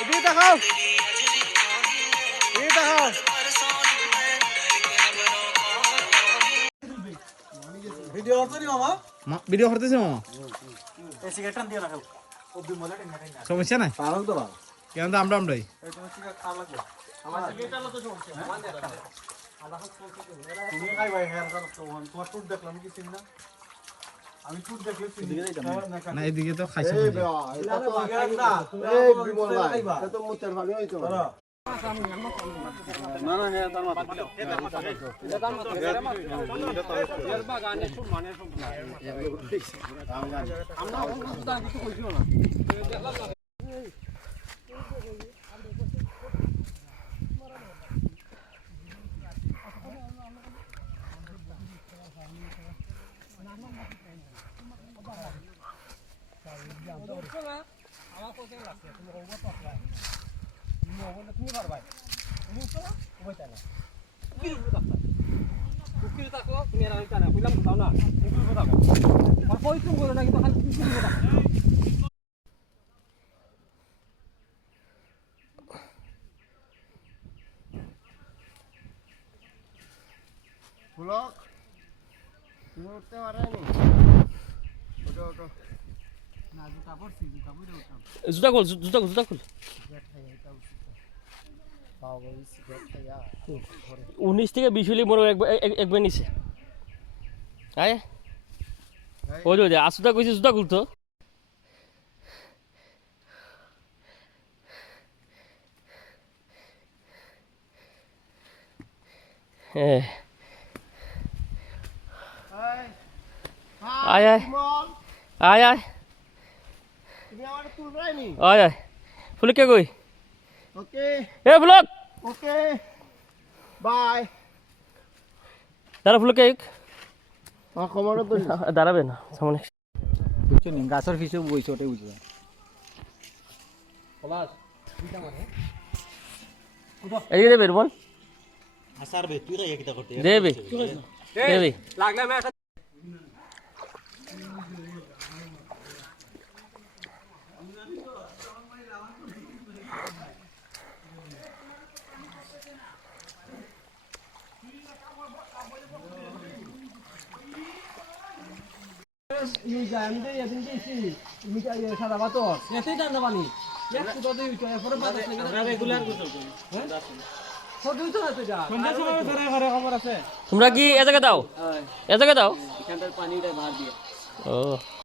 এদিকে দেখাও, এদিকে দেখাও। ভিডিও করতেছি মামা, ভিডিও করতেছি মামা। এই সিগারেট টান দিয়ে রাখো, সমস্যা নাই কেন তো আমরাই আমার সিগারেট আলো তো সমস্যা আমার দেখা তুমি খাই ভাই হেয়ার কাট তো তোমার টুট দেখলাম কি চিনি না আমি টুট দেখলে চিনি না এদিকে তো খাইছো এটা তো না এই বিমল ভাই এটা তো মুতের ভালো হইতো না না হেয়ার তার মাথা এটা তার মাথা এর বাগানে শুন মানে শুন আমরা আমরা কিছু কইছো না দেখলাম না তুমি পারবা তুমি উঠো ওই তালা কি রুটা তুমি তাকো তুমি আর আমি তালা কইলাম দাও না তুমি কথা বল আর কই তুমি বলো না কিন্তু খালি তুমি কথা ব্লক তুমি উঠতে পারোনি ওঠো ওঠো না জুতা পরছি জুতা পরে উঠলাম জুতা খুল 19 থেকে 20 হলে মোর একবার নিছে আয় ওই যে আসুদা কইছে জুতা খুলতো আয় আয় আয় আয় তুমি আমার তুলরাইনি আয় আয় ফুলকে কই ওকে এ ব্লক ওকে বাই দাঁড়া ফুলকে খবর তো দাঁড়াবে না সামনে বুঝছো নি গাছের পিছে বইছে ওটাই বুঝবে পলাশ দুইটা মানে এই দেবে বল আসার বে তুই কি এটা করতে দেবে দেবে লাগলা মে ইউ জানি দে এদিন দিছি তুমি কি সাদা বাতর এতেই ঠান্ডা পানি একটু তো দিই তো এরপরে বাতাস লাগে রেগুলার গোসল করি হ্যাঁ সদুই তো আছে যা সন্ধ্যা সময় ধরে ঘরে খবর আছে তোমরা কি এ জায়গা দাও এ জায়গা দাও এখানটার পানিটা ভার দিয়ে ও